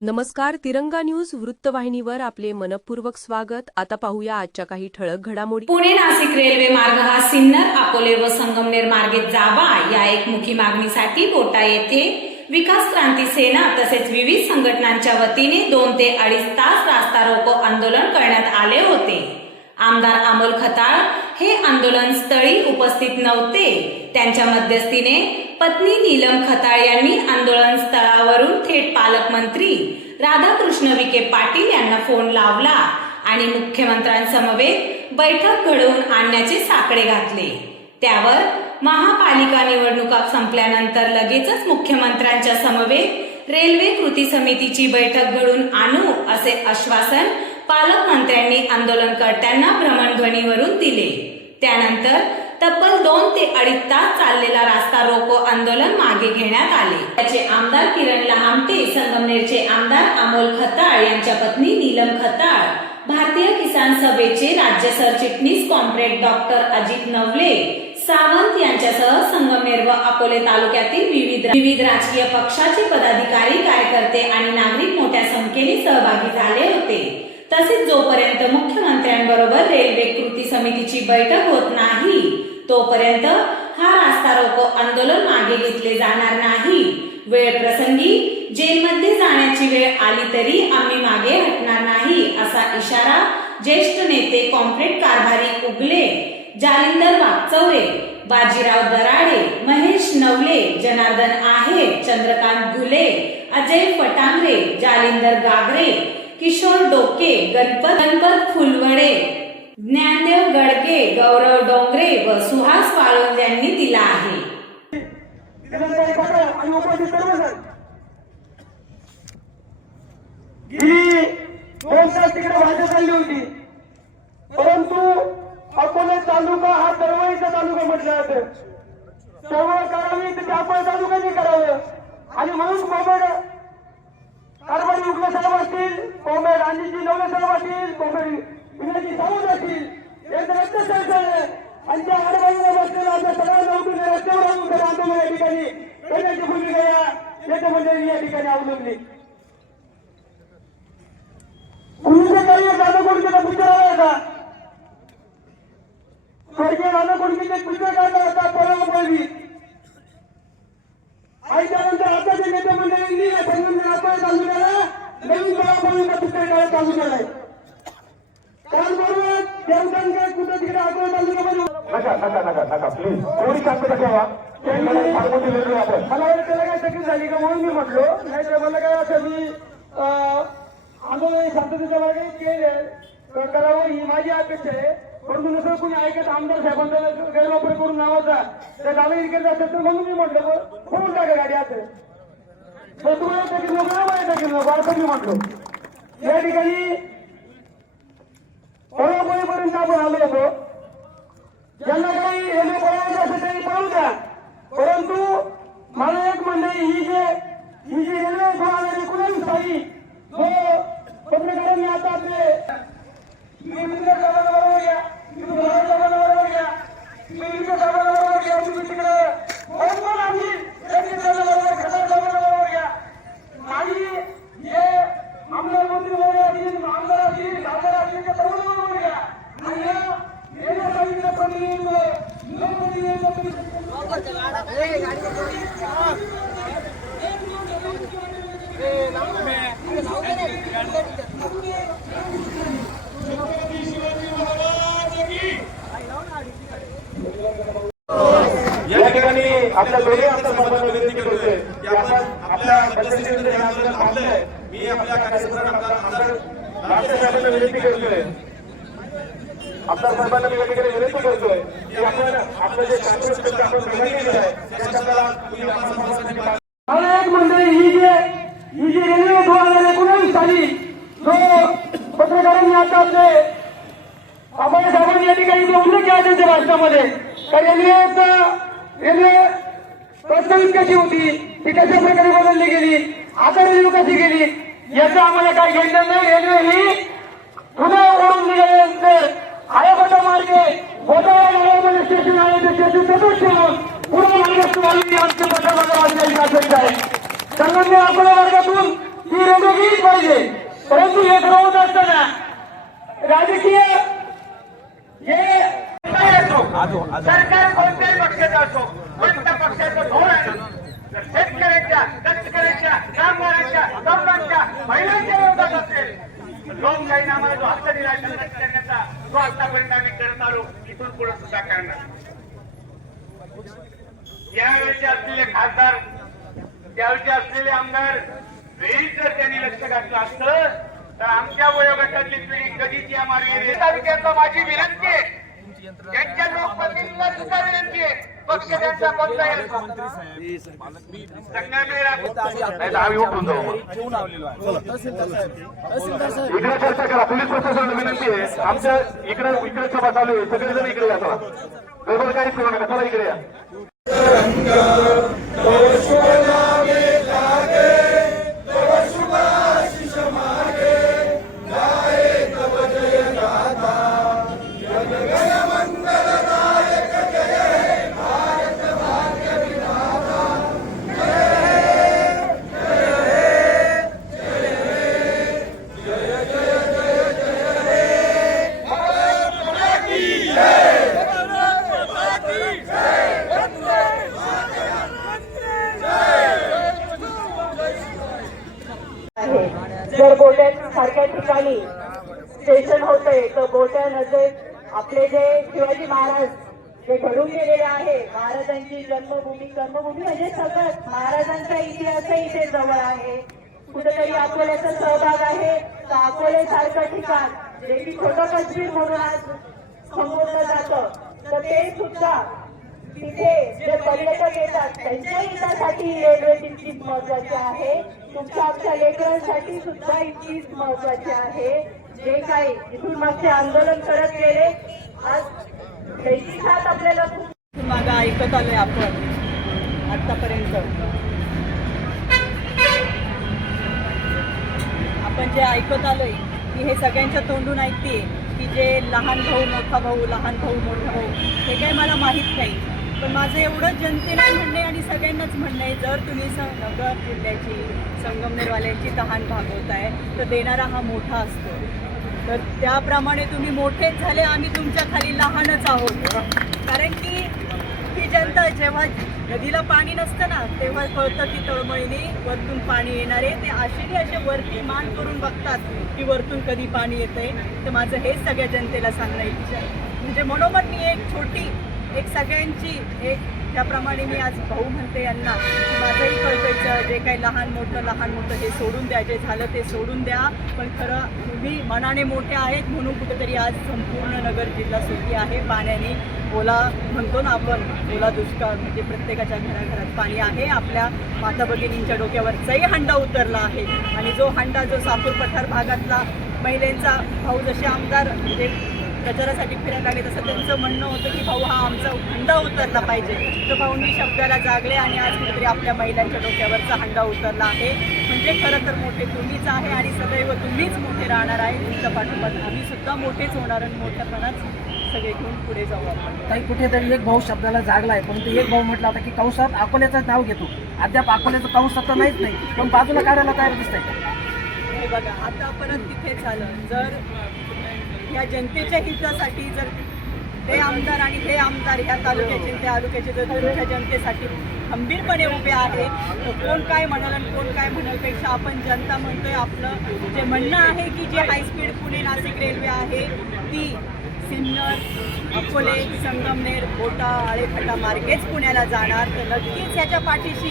नमस्कार. तिरंगा न्यूज वृत्तवाहिनीवर आपले मनपूर्वक स्वागत. आता पाहूया आजच्या काही ठळक घडामोडी. पुणे नाशिक रेल्वे मार्ग हा सिन्नर, अकोले व संगमनेर मार्गे जावा या एकमुखी मागणीसाठी बोटा येथे विकास क्रांती सेना तसेच विविध संघटनांच्या वतीने 2 ते 2.5 तास रास्ता रोको आंदोलन करण्यात आले होते. आमदार अमोल खताळ हे आंदोलन स्थळी उपस्थित नव्हते. त्यांच्या मध्यस्थीने पत्नी नीलम खताळ यांनी आंदोलन स्थळावरून थेट पालकमंत्री राधाकृष्ण विखे पाटील यांना फोन लावला आणि मुख्यमंत्र्यांसमवेत बैठक घडवून आणण्याचे साकडे घातले. त्यावर महापालिका निवडणुका संपल्यानंतर लगेचच मुख्यमंत्र्यांच्या समवेत रेल्वे कृती समितीची बैठक घडवून आणू असे आश्वासन पालकमंत्र्यांनी आंदोलनकर्त्यांना भ्रमणध्वनीवरून दिले. त्यानंतर तब्बल 2 ते 2.5 तास चाललेला रास्ता रोको आंदोलन मागे घेण्यात आले. त्याचे आमदार किरण लहामटे, संगमनेरचे आमदार अमोल खताळ यांच्या पत्नी नीलम खताळ, भारतीय किसान सभेचे राज्य सरचिटणीस कॉम्रेड डॉक्टर अजित नवले सावंत यांच्यासह संगमनेर व अकोले तालुक्यातील विविध राजकीय पक्षाचे पदाधिकारी, कार्यकर्ते आणि नागरिक मोठ्या संख्येने सहभागी झाले होते. तसेच जोपर्यंत मुख्यमंत्र्यांबरोबर रेल्वे कृती समितीची बैठक होत नाही तोपर्यंत हा रास्ता रोको आंदोलन मागे घेतले जाणार नाही. वेळ प्रसंगी जेलमध्ये जाण्याची वेळ आली तरी आम्ही मागे हटणार नाही असा इशारा ज्येष्ठ नेते कॉम्रेड कारभारी उगले, जालिंदर वाकचौरे, बाजीराव दराडे, महेश नवले, जनार्दन आहेर, चंद्रकांत घुले, अजय फटांगरे, जालिंदर गागरे, किशोर डोके, गणपत फुलवडे, ज्ञानदेव गडके, गौरव डोंगरे व सुहास वाळुंज यांनी दिला आहे. होती, परंतु अकोले तालुका हा चळवळीचा तालुका म्हटलं जातं. चळवळ करावी तर आपण तालुक्याने करावं आणि म्हणून कोंबड कारभारी उगले साहेब असतील, कोंबड गांधीजी नवले साहेब असतील, कोंबड विनाजी सावंत असतील, यांचं रस्ते सरकारले आणि त्या आडबाजूला बसलेला आपल्या सगळ्यांना उठून रस्त्यावर आणून तर आंदोलन या ठिकाणी करण्याची भूमिका या नेते मंडळी या ठिकाणी अवलंबली. पूर्वीच्या काही दादा कोणत्याचा पुतळा होता, स्वर्गीय दादा कोणत्याचे पुतळे काढला होता परमपळवी आणि त्यानंतर आताच्या नेते मंडळींनी या संगमनेर अकोले तालुक्याला नवीन परमपळवीचा पुतळे काढत चालू केलाय. त्याचबरोबर देवतांकडे कुठे तिकडे अकोले तालुक्यामध्ये नका प्लीज थोडी शांतता ठेवा. मला त्याला काय चकीत झाली का म्हणून मी म्हटलो, नाही तर मला काय असं मी आंदोलन शांततेच्या मागे केले करावं ही माझी अपेक्षा आहे. परंतु नसं कुणी ऐकत आमदार साहेबांचा गैरवापर करून नावाचा त्या दावेदारी करत असेल तर म्हणून मी म्हटलं फोन टाका गाडी असं तुम्हाला टकीत नको ना मला टकीत नको असं मी म्हटलो. या ठिकाणी पळापळीपर्यंत आपण आलो होतो. ज्यांना काही रेल्वे पळवायचं असेल तरी पळवू द्या, परंतु मला एक मंडळी ही जी रेल्वे पळवणारी कुणाही स्थायी जो पत्रकारांनी आता आपले बरोबर घ्या, बरोबर घ्या, बरोबर घ्या, तुम्ही तिकडे बरोबर आम्ही बरोबर घ्या. आणि हे आमदार मंत्री वगैरे असतील, आमदार असतील, खासदार असतील त्या सर्व बरोबर घ्या. आणि या साहित्य प्रतिनिधित्व या ठिकाणी आपल्या दोन्ही आमदार साहेबांना विनंती करतोय की आपण आपल्या पद्धतीने आंदोलन थांबलंय. मी आपल्या कार्यकर्त्यांना आमदार राजे साहेबांना विनंती करतोय, आमदार साहेबांना मी या ठिकाणी विनंती करतोय की आपण आपलं जे काँग्रेस पक्ष आपण बनवलेलं आहे त्याच्याला मला एक मंडळी ही जी रेल्वे धोरणाने कुणाही साली जो पत्रकारांनी आता आपले आपण साहेबांनी या ठिकाणी जो उल्लेख केला त्यांच्या भाषणामध्ये तर रेल्वे प्रस्तावित कशी होती, ती कशा प्रकारे बदलली गेली, आता रेल्वे कशी गेली याचं आम्हाला काही घेतलं नाही. रेल्वे ही पुन्हा ओढून निघाल्यानंतर आयाबटा मार्गे बोटाळा स्टेशन आहे ते स्टेशन तसंच ठेवून पूर्ण महाराष्ट्र आमच्या पत्रामध्ये आहे. संगमनेर अकोला मार्गातून ही रेल्वे गेलीच पाहिजे. परंतु हे सर्व होत असताना राजकीय हे सरकार कोणत्याही पक्षाचा असो, कोणत्या पक्षाचं धोरण जर शेतकऱ्यांच्या, कष्टकऱ्यांच्या, कामगारांच्या, तरुणांच्या, महिलांच्या विरोधात असेल, लोकशाही आम्हाला जो हक्क दिला संघर्ष करण्याचा, तो आतापर्यंत आम्ही करत आलो, इथून पुढे सुद्धा करणार. यावेळेचे असलेले खासदार, त्यावेळेचे असलेले आमदार वेळीच जर त्यांनी लक्ष घातलं असतं तर आमच्या वयोगटातली पिढी कधीच या मार्गे. तालुक्याचा माझी विनंती आहे, त्यांच्या लोकप्रतिनिधींना सुद्धा विनंती आहे, पक्ष त्यांचा कोणताही असो, संगमेर इकडे चर्चा करा. पोलीस प्रशासनाला विनंती आहे, आमच्या इकडे सभा चालू आहे, सगळेजण इकडे या. चला वेगळं काहीच करू नका, चला इकडे या. जर बोट्या सारख्या ठिकाणी स्टेशन होते तर बोट्यामध्ये आपले जे शिवाजी महाराज जे घडून गेलेले आहे, महाराजांची जन्मभूमी, कर्मभूमी म्हणजे सगळं महाराजांचा इतिहासही इथे जवळ आहे. कुठेतरी अकोल्याचा सहभाग आहे तर अकोले सारखं ठिकाण जे की छोटं काश्मीर म्हणून आज संबोधलं जातं, तर ते सुद्धा तिथे जे पर्यटक येतात त्यांच्या हितासाठी रेल्वे तितकीच महत्वाची आहे. तुमच्या आमच्या लेकरांसाठी सुद्धा इतकीच महत्वाची आहे. जे काही इथून मागचे आंदोलन करत गेले, आज त्यांची साथ आपल्याला खूप मागं ऐकत आलोय आपण आतापर्यंत. आपण जे ऐकत आलोय की हे सगळ्यांच्या तोंडून ऐकते की जे लहान भाऊ मोठा भाऊ, लहान भाऊ मोठा भाऊ, हे काही मला माहीत नाही. पण माझं एवढंच जनतेला म्हणणं आहे आणि सगळ्यांनाच म्हणणं आहे, जर तुम्ही नगर जिल्ह्याची, संगमनेरवाल्यांची तहान भागवताय तर देणारा हा मोठा असतो. तर त्याप्रमाणे तुम्ही मोठेच झाले, आम्ही तुमच्या खाली लहानच आहोत. कारण की ही जनता जेव्हा नदीला पाणी नसतं ना, तेव्हा कळतं की तळमळीने वरतून पाणी येणारे, ते असे वरती मान करून बघतात की वरतून कधी पाणी येतंय. तर माझं हेच सगळ्या जनतेला सांगणं इच्छा आहे. म्हणजे मनोमन मी एक सगळ्यांची त्याप्रमाणे मी आज भाऊ म्हणते यांना, माझंही कळतंय जे काही लहान मोठं हे सोडून द्या, जे झालं ते सोडून द्या. पण खरं तुम्ही मनाने मोठे आहेत म्हणून कुठेतरी आज संपूर्ण नगर जिल्हा सुखी आहे. पाण्याने ओला म्हणतो ना आपण, ओला दुष्काळ म्हणजे प्रत्येकाच्या घराघरात पाणी आहे. आपल्या माता भगिनींच्या डोक्यावरचाही हंडा उतरला आहे. आणि जो हंडा जो सापूर पठार भागातला महिलांचा भाऊ जसे आमदार म्हणजे प्रचारासाठी फिरायला लागले, तसं त्यांचं म्हणणं होतं की भाऊ हा आमचा हंडा उतरला पाहिजे. तर भाऊंनी शब्दाला जागले आणि आज कुठेतरी आपल्या महिलांच्या डोक्यावरचा हंडा उतरला आहे. म्हणजे खरं तर मोठे तुम्हीच आहे आणि सदैव तुम्हीच मोठे राहणार आहे. तुमच्या पाठोपाठ आम्ही सुद्धा मोठेच होणार आणि मोठ्यापणाच सगळे घेऊन पुढे जाऊ आपण. काही कुठेतरी एक भाऊ शब्दाला जागला आहे, परंतु एक भाऊ म्हटला होता की कंसात अकोल्याचं नाव घेतो. अद्याप अकोल्याचं कंस तर नाहीच नाही, पण बाजूला काढायला तयार दिसतंय. हे बघा, आता परत तिथे झालं. जर या जनतेच्या हितासाठी जर ते आमदार आणि हे आमदार ह्या तालुक्याचे त्या तालुक्याचे जर तुमच्या जनतेसाठी खंबीरपणे उभे आहेत, तर कोण काय म्हणाल आणि कोण काय म्हणालपेक्षा आपण जनता म्हणतोय आपलं जे म्हणणं आहे की जे हायस्पीड पुणे नाशिक रेल्वे आहे ती सिन्नर, अकोले, संगमनेर, बोटा, आळेफाटा मार्गेच पुण्याला जाणार. तर नक्कीच ह्याच्या पाठीशी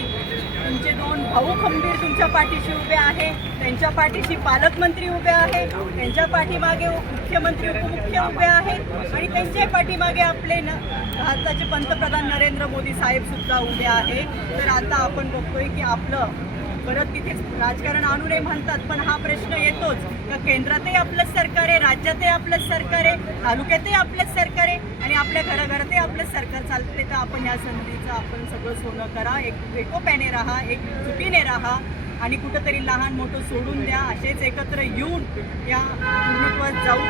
तुमचे दोन भाऊ खंबीर तुमच्या पाठीशी उभे आहे. त्यांच्या पाठीशी पालकमंत्री उभे आहे, त्यांच्या पाठीमागे मुख्यमंत्री उपमुख्य उभे आहेत आणि त्यांच्या पाठीमागे आपले भारताचे पंतप्रधान नरेंद्र मोदी साहेब सुद्धा उभे आहे. तर आता आपण बघतोय की आपलं परत तिथेच राजकारण आणू नये म्हणतात, पण हा प्रश्न येतोच का केंद्रातही आपलंच सरकार आहे, राज्यातही आपलंच सरकार आहे, तालुक्यातही आपलंच सरकार आहे आणि आपल्या घराघरातही आपलंच सरकार चालते. तर आपण या संधीचं आपण सगळं सोनं करा, एक एकोप्याने राहा, एक चुकीने राहा आणि कुठंतरी लहान मोठं सोडून द्या. असेच एकत्र येऊन या पूर्णत्वात जाऊ.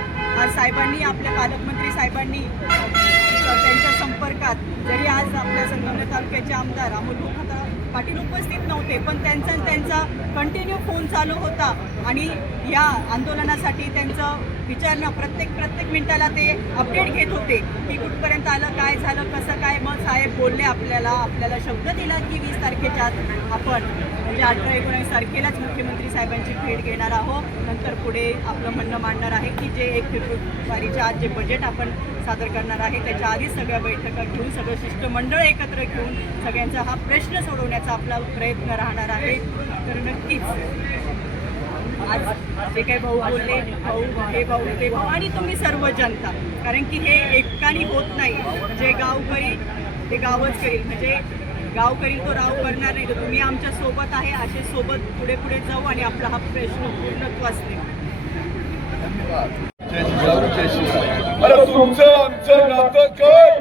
आज साहेबांनी, आपल्या पालकमंत्री साहेबांनी त्यांच्या संपर्कात जरी आज आपल्या संगमनेर तालुक्याचे आमदार अमोल पाटील उपस्थित नव्हते, पण त्यांचा कंटिन्यू फोन चालू होता आणि या आंदोलनासाठी त्यांचं विचारणं प्रत्येक मिनिटाला ते अपडेट घेत होते की कुठपर्यंत आलं, काय झालं, कसं काय. मग साहेब बोलले आपल्याला शब्द दिला की 20 तारखेच्या आत आपण म्हणजे 18-19 तारखेलाच मुख्यमंत्री साहेबांची भेट घेणार आहोत. नंतर पुढे आपलं म्हणणं मांडणार आहे की जे 1 फेब्रुवारीच्या आज जे बजेट आपण सादर करणार आहे त्याच्या आधीच सगळ्या बैठका घेऊन सगळं शिष्टमंडळ एकत्र घेऊन सगळ्यांचा हा प्रश्न सोडवण्याचा आपला प्रयत्न राहणार आहे. तर नक्कीच आज जे काही भाऊ बोलले, भाऊ हे भाऊ ते भाऊ आणि तुम्ही सर्व जनता, कारण की हे एकाने होत नाही. जे गाव करील ते गावच करील, म्हणजे गाव करील तो राव करणार नाही. तर तुम्ही आमच्या सोबत आहे, असे सोबत पुढे जाऊ आणि आपला हा प्रश्न पूर्णत्वास नेऊ. अरे तुमचं आमचं नातं काय?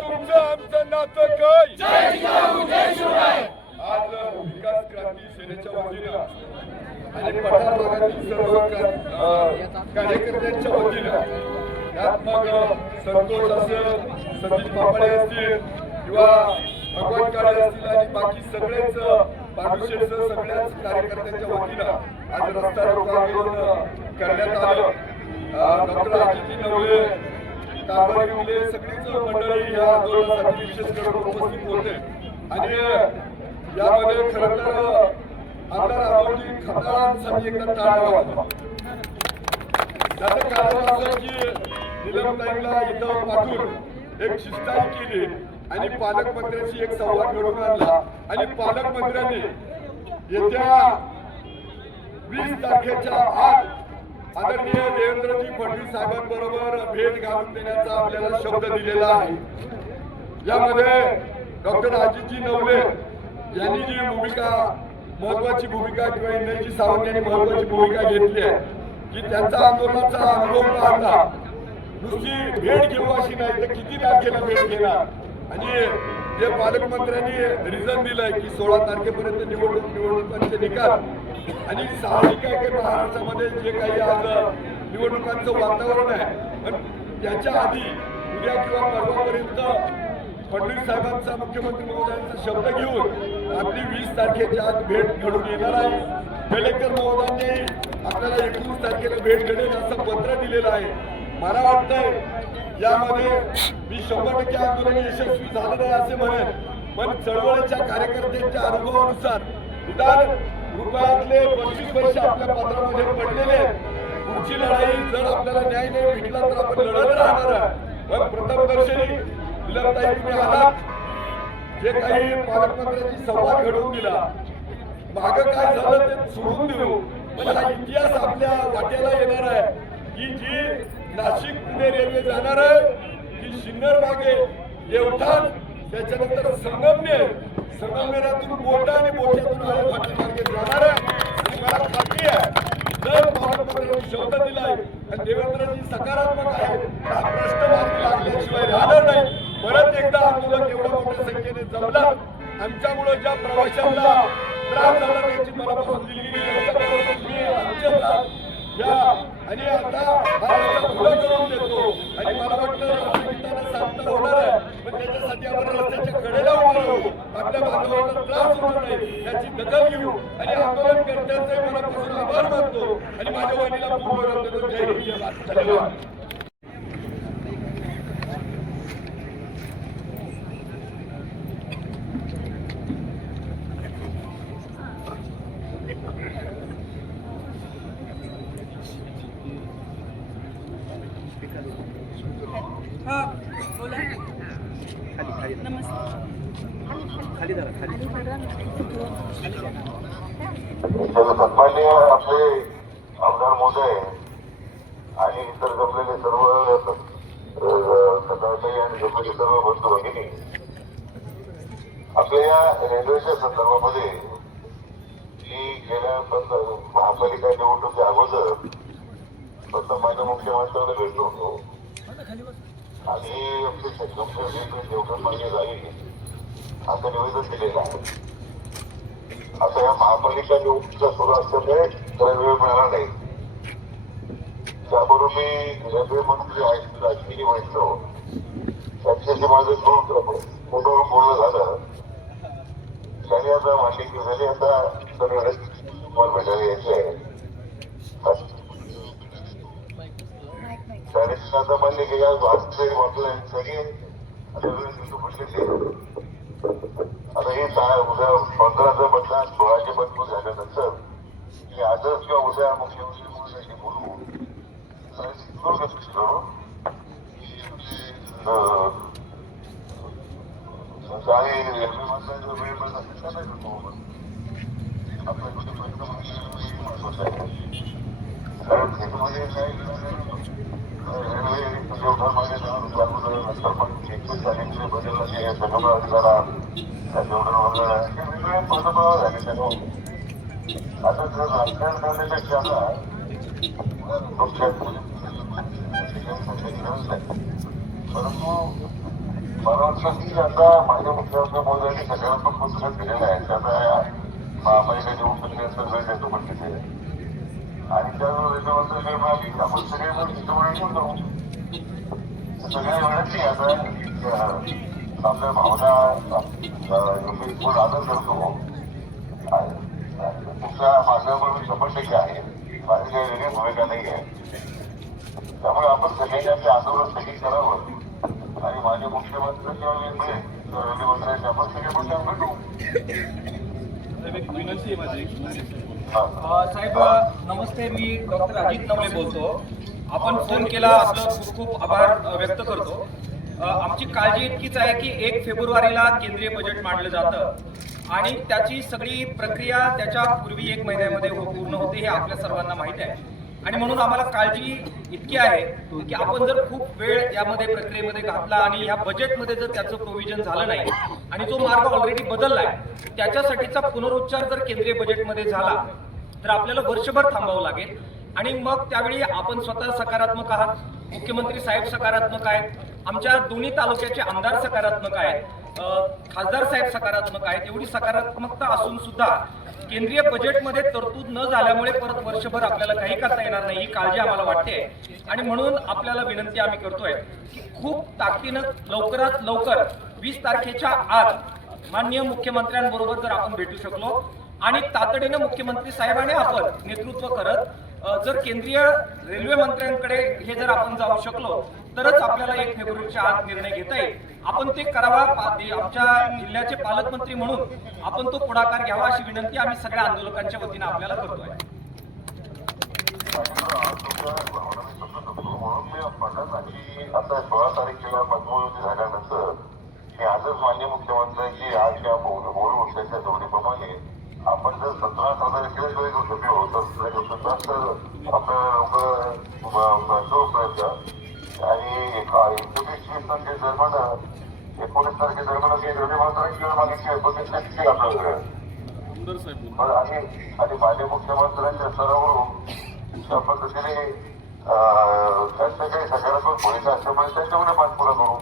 तुमचं आमचं नातं काय? आज विकास क्रांती सेनेच्या वतीनं आणि पठार भागातील सर्व कार्यकर्त्यांच्या वतीनं यात मग संतोष असेल, सतीश पापळे असतील किंवा भगवान काळे असतील आणि बाकी सगळेच पांडुशेठसह सगळ्याच कार्यकर्त्यांच्या वतीनं आज रस्ता रोको आंदोलन करण्यात आलं. डॉक्टर आदिती नवले, कारभारी मुले सगळीच मंडळी या आंदोलनासाठी विशेष करून उपस्थित होते आणि यामध्ये खरं तर आमदार अमोलजी खताळांसाठी एकदा टाळा वाजवा. त्याचं कारण असं की निलमताईला इथं पाठवून एक शिष्टाई केली आणि पालकमंत्र्यांशी एक संवाद घडवून आणला आणि पालकमंत्र्यांनी येत्या 20 तारखेच्या आत आदरणीय देवेंद्रजी फडणवीस साहेबांबरोबर भेट घालून देण्याचा आपल्याला शब्द दिलेला आहे. यामध्ये डॉक्टर अजितजी नवले यांनी जी भूमिका, महत्वाची भूमिका किंवा इंद्रजी सावंत यांनी महत्वाची भूमिका घेतली आहे की त्यांचा आंदोलनाचा अनुभव पाहता नुसती भेट घेऊ अशी नाही तर किती तारखेला भेट घेणार. आणि जे पालकमंत्र्यांनी रिझन दिलंय की 16 तारखेपर्यंत निवडणुकांचे निकाल आणि साहजिक आहे की महाराष्ट्रामध्ये जे काही आज निवडणुकांचं वातावरण आहे, पण त्याच्या आधी उद्या किंवा परवापर्यंत फडणवीस साहेबांचा, मुख्यमंत्री महोदयांचा शब्द घेऊन आपली 20 तारखेच्या आज भेट घडून येणार आहे. कलेक्टर महोदयांनी आपल्याला 21 तारखेला भेट घडेल असं पत्र दिलेलं आहे. मला वाटतंय यामध्ये मी 100% आंदोलन यशस्वी झालं नाही असे म्हणेन, पण चळवळीच्या कार्यकर्त्यांच्या अनुभवानुसार निदान रुपयातले 25 वर्ष आपल्या पत्रामध्ये पडलेले आहेत. पुढची लढाई जर आपल्याला न्याय नाही भेटला तर आपण लढत राहणार आहे. पण प्रथम दर्शनी निलमताई तुम्ही आलात, जे काही पालकमंत्र्यांची संवाद घडवून दिला, मागं काय झालं ते सोडून देऊ, पण हा इतिहास आपल्या वाट्याला येणार आहे की जी नाशिक पुणे रेल्वे जाणार आहे, की सिन्नर मागे येवठाण, त्याच्यानंतर संगमनेरातून बोटा आणि बोट्यातून आळे फाटी मार्गे जाणार आहे. आणि मला खात्री आहे जर पालकमंत्र्यांनी शब्द दिलाय आणि देवेंद्रजी सकारात्मक आहे, हा प्रश्न मार्गी लागल्याशिवाय राहणार नाही. परत एकदा आंदोलन एवढ्या मोठ्या संख्येने जमलं, आमच्यामुळे ज्या प्रवाशांना त्रास झाला त्याची मनापासून दिलगिरी मी आमच्या आणि आता हा रस्ता खुला करून देतो आणि मला वाटतं सांगता होणार आहे, पण त्याच्यासाठी आपण रस्त्याच्या कडेला उभं राहू, आपल्या बांधवांना त्रास होणार नाही याची दखल घेऊ आणि आंदोलन करण्याचे मनापासून आभार मानतो आणि माझ्या वाणीला पूर्ण देतो. जय हिंद, जय भारत. धन्यवाद. सन्माननीय आपले आमदार महोदय आणि इतर जमलेले सर्व सदाताई आणि जमलेले सर्व बंधू भगिनी, आपल्या या रेल्वेच्या संदर्भामध्ये जी गेल्या महापालिका निवडणुकीच्या अगोदर मान्य मुख्यमंत्र्यांना भेटलो होतो आणि आमची संगमनेर रेल्वे देवघर मार्गे जाईल असं निवेदन दिलेलं आहे. आता या महापालिका निवडणुकीचा सुरू असल्यामुळे त्याला वेळ मिळाला नाही. त्याबरोबर मी रेल्वे मंत्री आहेत राजकीय म्हटलो, त्यांच्याशी माझं फोनवरून बोलणं झालं त्यांनी आता मांडणी झाली. आता सगळं तुम्हाला भेटायला यायचं आहे. त्याने आता मान्य केली. आज वाटतंय वाटलं सगळे आता हे उद्या 15चं मतदान 16चे मतदान झाल्यानंतर मी आजच किंवा उद्या मुख्यमंत्री म्हणून बोलू काही रेल्वे मार्गाचा वेळ पण असेल तर नाही आपल्याकडे महत्वाचं आहे. कारण त्याच्यामध्ये काही रेल्वे पुरवठामध्ये नंतर पण एकवीस बदलला सगळं अधिकारा वेगवेगळे पदभाव झाले त्याच्यावर. आता जर राजकारण करण्यापेक्षा परंतु मला वाटतं की आता माझ्या मुख्यमंत्री मोदयांनी सकारात्मक पुस्तक दिलेलं आहे. त्याचा महापालिका निवडणुकीनंतर वेळ देतो पण तिथे आणि त्या रेल्वेमंत्री वेळ मिळाली आपण सगळे हिशोबाने घेऊन जाऊ. सगळ्या वेळाची आता आपल्या भावना आदर करतो. तुमच्या मागण्यावर मी 100% आहे. माझी काही वेगळी भूमिका नाही आहे. त्यामुळे आपण सगळ्यांनी आपले आंदोलन स्थगित करावं आणि माझे मुख्यमंत्री किंवा रेल्वे मंत्र्यांनी आपण सगळे पण भेटू. साहेब नमस्ते, मी डॉक्टर अजित नवले बोलतो. आपण फोन केला, आपलं खूप खूप आभार व्यक्त करतो. आमची काळजी इतकीच आहे की 1 फेब्रुवारीला केंद्रीय बजेट मांडलं जातं आणि त्याची सगळी प्रक्रिया त्याच्या पूर्वी 1 महिन्यामध्ये पूर्ण होते हे आपल्या सर्वांना माहीत आहे. आणि म्हणून आम्हाला काळजी इतकी आहे की आपण जर खूप वेळ यामध्ये प्रक्रियेमध्ये घातला आणि या बजेटमध्ये जर त्याचं प्रोव्हिजन झालं नाही आणि जो मार्ग ऑलरेडी बदललाय त्याच्यासाठीचा पुनरुच्चार जर केंद्रीय बजेटमध्ये झाला तर आपल्याला वर्षभर थांबावं लागेल. आणि मग त्यावेळी आपण स्वतः सकारात्मक आहात, मुख्यमंत्री साहेब सकारात्मक आहेत, आमच्या दोन्ही तालुक्याचे आमदार सकारात्मक आहेत, खासदार साहेब सकारात्मक आहेत. एवढी सकारात्मकता असून सुद्धा केंद्रीय बजेटमध्ये तरतूद न झाल्यामुळे परत वर्षभर आपल्याला काही करता येणार नाही ही काळजी आम्हाला वाटते. आणि म्हणून आपल्याला विनंती आम्ही करतोय की खूप ताकदीनं लवकरात लवकर 20 तारखेच्या आत माननीय मुख्यमंत्र्यांबरोबर जर आपण भेटू शकलो आणि तातडीनं मुख्यमंत्री साहेबांनी आपण नेतृत्व करत जर केंद्रीय रेल्वे मंत्र्यांकडे हे जर आपण जाऊ शकलो तरच आपल्याला 1 फेब्रुवारीच्या आत निर्णय घेता येईल. आपण ते करावा. आमच्या जिल्ह्याचे पालकमंत्री म्हणून आपण तो पुढाकार घ्यावा अशी विनंती आम्ही सगळ्या आंदोलकांच्या वतीनं आपल्याला करतोय. आता 16 तारखेला मतमोजणी झाल्यानंतर मी आजच मान्य मुख्यमंत्र्यांची आज किंवा बोलू त्याच्या जोडीप्रमाणे आपण जर 17 तारखेला करू तर आपल्याला आणि 19 तारखेदरम्यान 19 तारखेदरम्यान रेल्वे मंत्र्यांची किंवा मागितली बघितली आपल्याकडे आणि माझ्या मुख्यमंत्र्यांच्या स्तरावरून त्या पद्धतीने त्यांच्या काही सकारात्मक भूमिका असल्यामुळे त्यांच्यामध्ये पाठपुरा करू.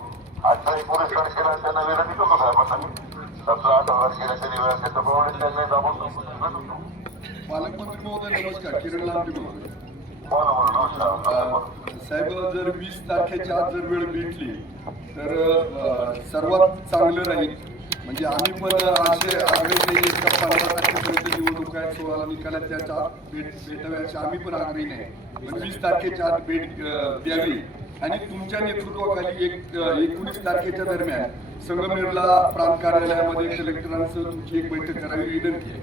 आता 19 तारखेला त्यांना विनंती करतो साहेबांना 17-18 तारखेला त्यांनी वेळ त्याच्याप्रमाणे त्यांना दाबून पालकमंत्री महोदय नमस्कार. किरण लांबे महोदय. नमस्कार साहेब, जर 20 तारखेच्या आत जर वेळ भेटली तर सर्वात चांगलं राहील. म्हणजे आम्ही पण असे आग्रही नाही का 15 तारखेपर्यंत निवडणूक आहे, 16ला निकालात त्याच्या आत भेटाव्याचे आम्ही पण आग्रही नाही. पण 20 तारखेच्या आत भेट द्यावी आणि तुमच्या नेतृत्वाखाली 19 तारखेच्या दरम्यान संगमेरला प्रांत कार्यालयामध्ये कलेक्टरांसह तुमची एक बैठक करावी विनंती आहे.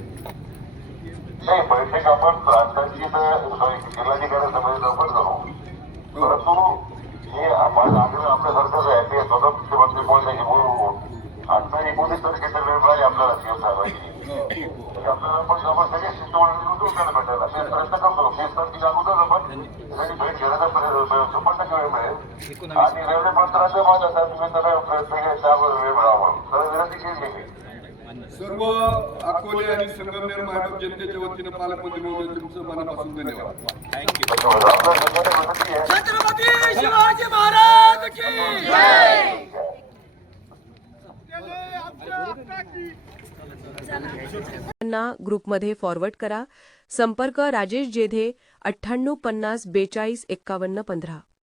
नाही, बैठक आपण प्रांतांची जिल्हाधिकारी समिती लवकर करू. परंतु हे माझा आग्रह आपल्यासारखंच आहे ते स्वतः मुख्यमंत्री बोलण्याची बोलू. आता 19 तारखेचा वेळ आहे आपल्याला सीएम साहेबांची. आपल्याला पण आपण सगळे शिष्टमंडळ भेटायला असे प्रयत्न करतो. 20 तारखेच्या अगोदर आपण भेट घेण्याचा 100% वेळ मिळेल आणि रेल्वे मंत्र्यांच्या माझ्या सगळे वेळ मिळावा तर विनंती केली गेली. सर्व अकोले आणि संगमनेर मायबाप जनतेच्या वतीनं पालकमंत्री महोदय तुमचं मनापासून धन्यवाद. छत्रपती शिवाजी महाराज की ग्रुपमध्ये फॉरवर्ड करा. संपर्क राजेश जेधे 98 50 42 51 15.